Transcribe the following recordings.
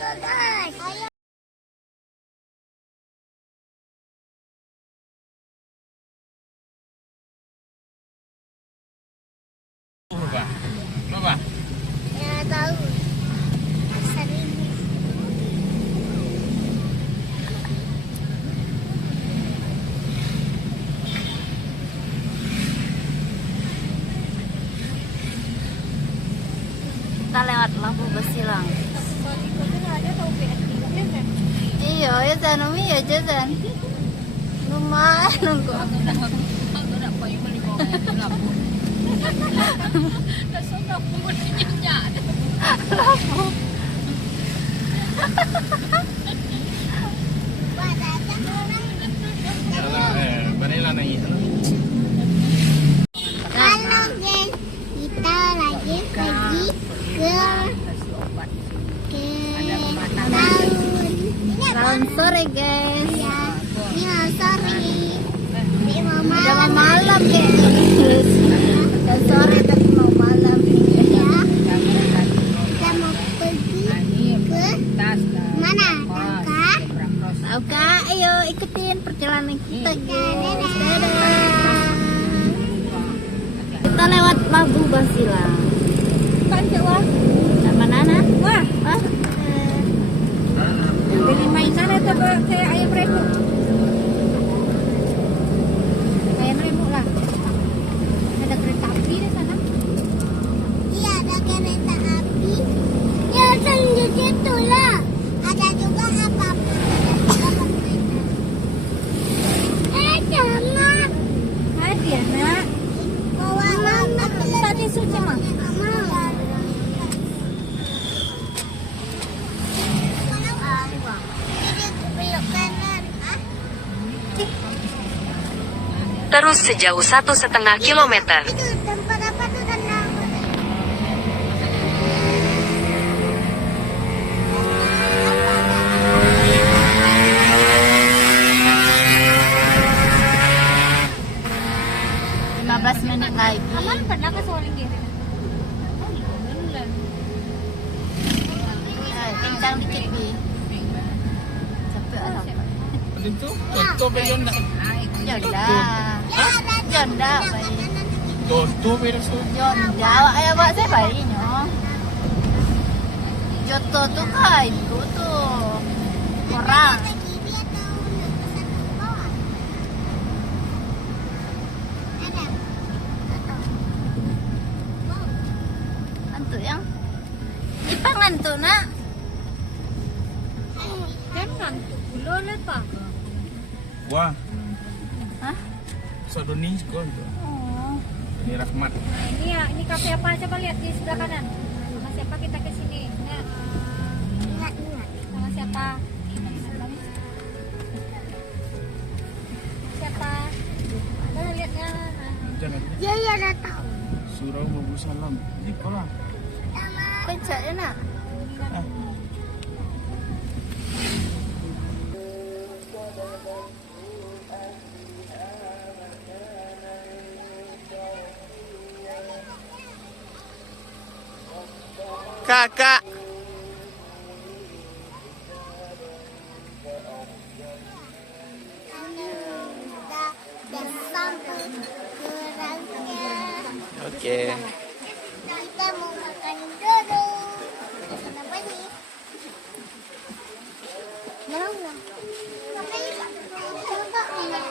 Berapa? Ya tahu. Sering. Kita lewat lampu Besilang. Iya, ya Zanumi ya Jazan. Lumayan kok. Halo guys, kita lagi pergi ke Tahun sore guys. ya, ini sore. Ini mau Udah malam. mau malam guys. Udah sore tapi mau malam Ya. Kita mau pergi ke mana? Tangka. Oke, ayo ikutin perjalanan kita guys. Dadah. Kita lewat Labu Basilang. Wah. Sama Nana. Wah. Hah? Beli mainan atau kayak ayam remuk? Ayam remuk lah. Ada kereta api di sana? Iya, ada kereta api. Ya, sambil situ lah. Ada juga apa-apa. Jangan. Hadiah, nak. Mama, tadi suci, Mama. Terus sejauh 1,5 kilometer. Itu tempat apa tuh tenang? Lima 15 menit lagi. Aman pernah ke Soling gitu? Kencang dikit Bi. Capek apa? itu tutup ya Yonda. Yonda. Yonda bayi. Tutup ya so. Yonda, ayah bawa saya bayinya. Joto tuh kah itu tuh orang. Antuk yang Ipang ngantuk nak. Kan ngantuk dulu lepa. Wah, Hah? Sodoni sekolah. Oh. Ini Rahmat. Nah, ini ya, ini kafe apa? Coba lihat di sebelah kanan. Sama siapa kita ke sini? Nah. Ingat. Sama siapa? Siapa? Ada lihatnya. Jangan. Ya, udah tahu. Surau Mabu Salam. Ini kolah. Pencet ya nak. Kakak. Udah sampai kurangnya. Oke. Kita mau makan dulu. Kenapa nih? Mau nggak? Coba ya.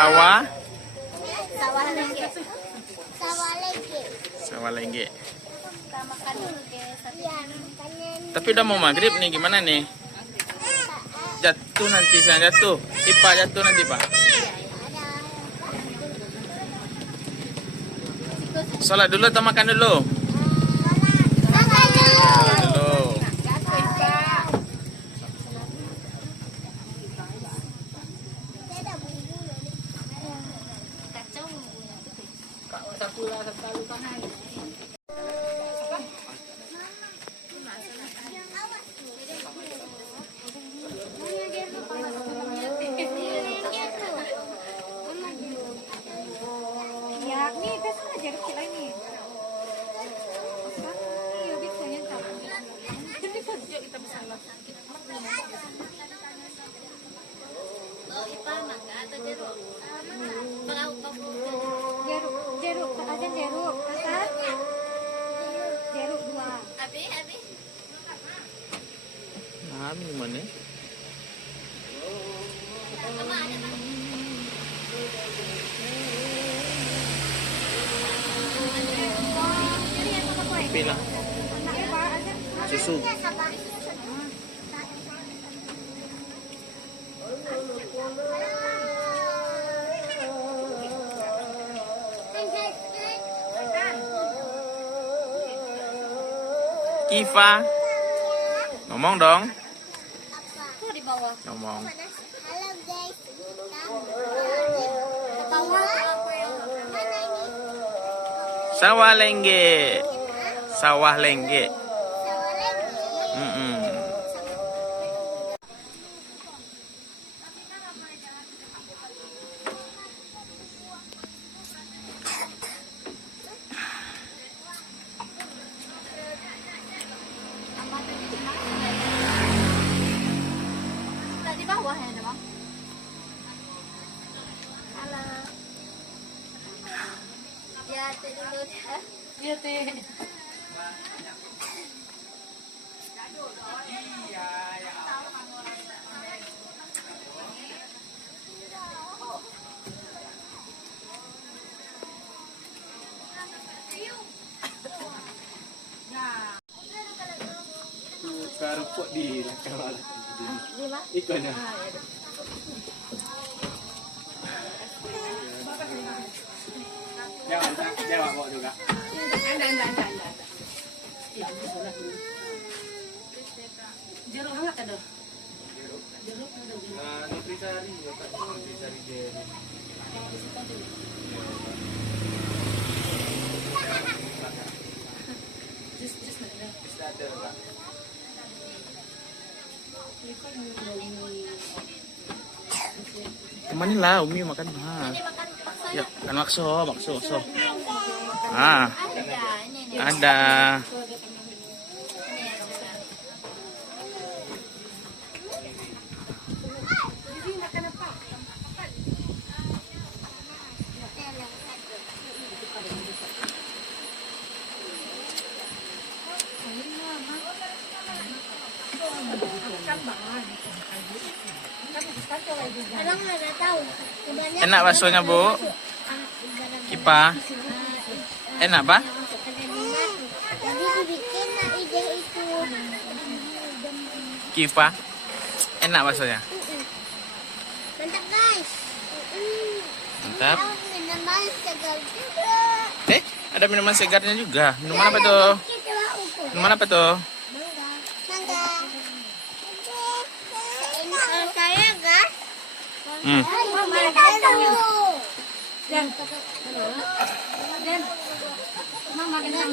Sawah. Sawah lengge. Sawah lagi. Sawah lengge. Kita makan dulu guys. Iya, makanya Tapi udah mau maghrib nih, gimana nih? Jatuh nanti, saya jatuh. Ipa jatuh nanti, Pak. Sholat dulu atau makan dulu? Sholat dulu. Kacau bumbunya. Ya, nih kasih aja kecil ini. Iya, biasanya tak. Jadi kerja kita bisa lakukan. Oh, Ipa mangga atau jeruk? Jeruk, ada jeruk. Kasar. Jeruk 2. Abi. Nah, minumannya. Kopi lah. Susu. Kifa. Ngomong dong. Tuh di bawah. Ngomong. Halo guys. Sawah lengge. Sawah lengge. Sawah lagi. Mm-mm. Kita di bawah ya, Bang. Halo. Ya, teh dulu ya. Iya, Teh. Karupok di lakawala. Lima. Ikannya. Jangan bawa juga. Jeruk hangat ada. Nutrisari, nutrisari gel. Kemana lah Umi makan? Ya, kan makso. Ah, Ada, ini. ada. Abang nggak tahu. Sebenarnya Enak baksonya, Bu? Kipa. Enak, Pak? jadi dibikin ide itu. Kipa. Enak baksonya. Mantap guys. Mantap. Minuman segar juga. Ada minuman segarnya juga. Minuman apa tuh? Minuman apa tuh? Mangga. Saya guys. Hmm. Dan. Mama makan